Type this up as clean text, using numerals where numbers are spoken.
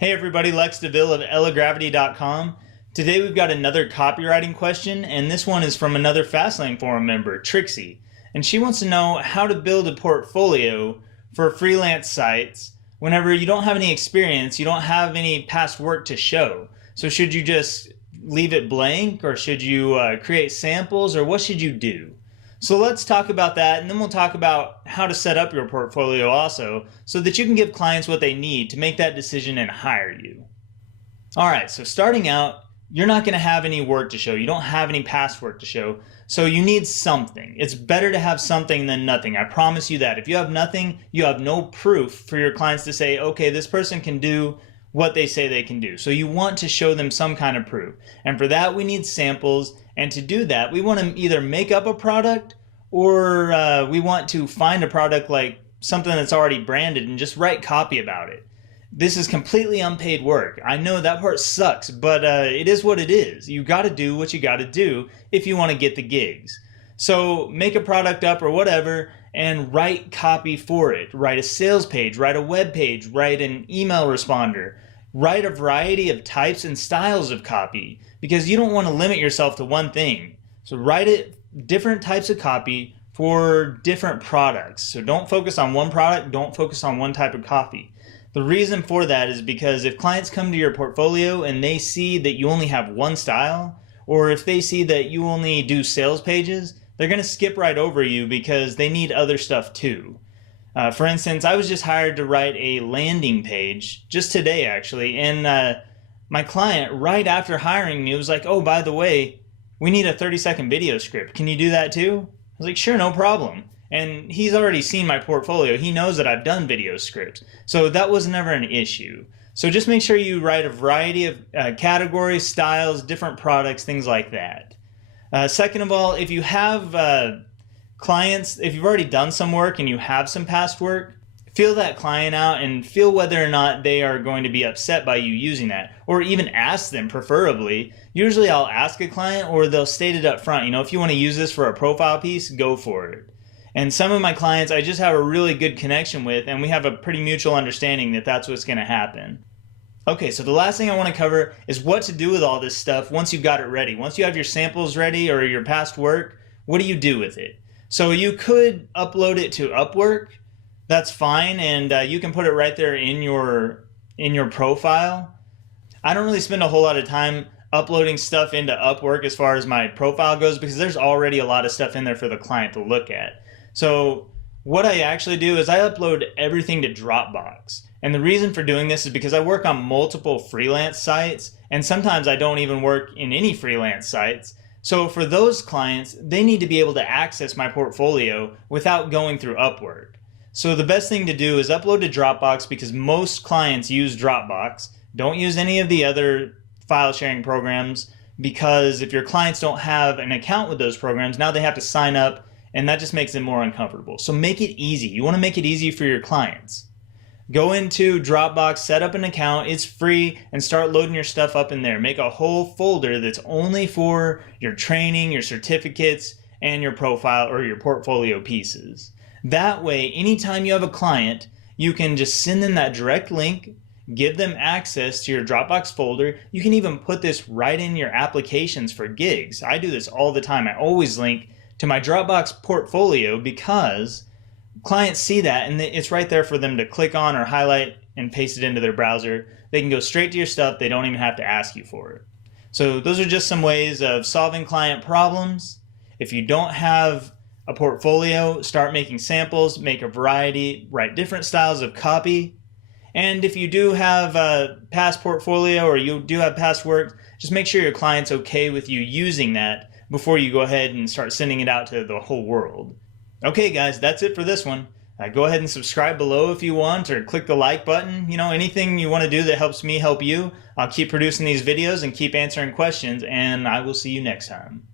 Hey everybody, Lex DeVille of ellagravity.com. Today we've got another copywriting question, and this one is from another Fastlane forum member, Trixie. And she wants to know how to build a portfolio for freelance sites whenever you don't have any experience, you don't have any past work to show. So should you just leave it blank, or should you create samples, or what should you do? So let's talk about that, and then we'll talk about how to set up your portfolio also so that you can give clients what they need to make that decision and hire you. All right, so starting out, you're not going to have any work to show. You don't have any past work to show, so you need something. It's better to have something than nothing. I promise you that. If you have nothing, you have no proof for your clients to say, okay, this person can do what they say they can do. So you want to show them some kind of proof. And for that, we need samples. And to do that, we want to either make up a product or we want to find a product like something that's already branded and just write copy about it. This is completely unpaid work. I know that part sucks, but it is what it is. You got to do what you got to do if you want to get the gigs. So make a product up or whatever and write copy for it. Write a sales page, write a web page, write an email responder. Write a variety of types and styles of copy because you don't want to limit yourself to one thing. So write different types of copy for different products. So don't focus on one product, don't focus on one type of copy. The reason for that is because if clients come to your portfolio and they see that you only have one style, or if they see that you only do sales pages, they're going to skip right over you because they need other stuff too. For instance, I was just hired to write a landing page just today actually, and my client right after hiring me was like, oh, by the way, we need a 30-second video script. Can you do that too? I was like, sure, no problem. And he's already seen my portfolio. He knows that I've done video scripts. So that was never an issue. So just make sure you write a variety of categories, styles, different products, things like that. Second of all, if you have clients, if you've already done some work and you have some past work, feel that client out and feel whether or not they are going to be upset by you using that, or even ask them preferably. Usually I'll ask a client or they'll state it up front. You know, if you want to use this for a profile piece, go for it. And some of my clients I just have a really good connection with, and we have a pretty mutual understanding that that's what's going to happen. Okay, so the last thing I want to cover is what to do with all this stuff once you've got it ready. Once you have your samples ready or your past work, what do you do with it? So you could upload it to Upwork. That's fine, and you can put it right there in your profile. I don't really spend a whole lot of time uploading stuff into Upwork as far as my profile goes because there's already a lot of stuff in there for the client to look at. So what I actually do is I upload everything to Dropbox. And the reason for doing this is because I work on multiple freelance sites, and sometimes I don't even work in any freelance sites. So for those clients, they need to be able to access my portfolio without going through Upwork. So the best thing to do is upload to Dropbox because most clients use Dropbox. Don't use any of the other file sharing programs because if your clients don't have an account with those programs, now they have to sign up and that just makes it more uncomfortable. So make it easy. You want to make it easy for your clients. Go into Dropbox, set up an account, it's free, and start loading your stuff up in there. Make a whole folder that's only for your training, your certificates, and your profile or your portfolio pieces. That way, anytime you have a client, you can just send them that direct link, give them access to your Dropbox folder. You can even put this right in your applications for gigs. I do this all the time. I always link to my Dropbox portfolio because clients see that and it's right there for them to click on or highlight and paste it into their browser. They can go straight to your stuff. They don't even have to ask you for it. So those are just some ways of solving client problems. If you don't have a portfolio, start making samples, make a variety, write different styles of copy. And if you do have a past portfolio or you do have past work, just make sure your client's okay with you using that before you go ahead and start sending it out to the whole world. Okay guys, that's it for this one. Go ahead and subscribe below if you want, or click the like button. You know, anything you want to do that helps me help you. I'll keep producing these videos and keep answering questions, and I will see you next time.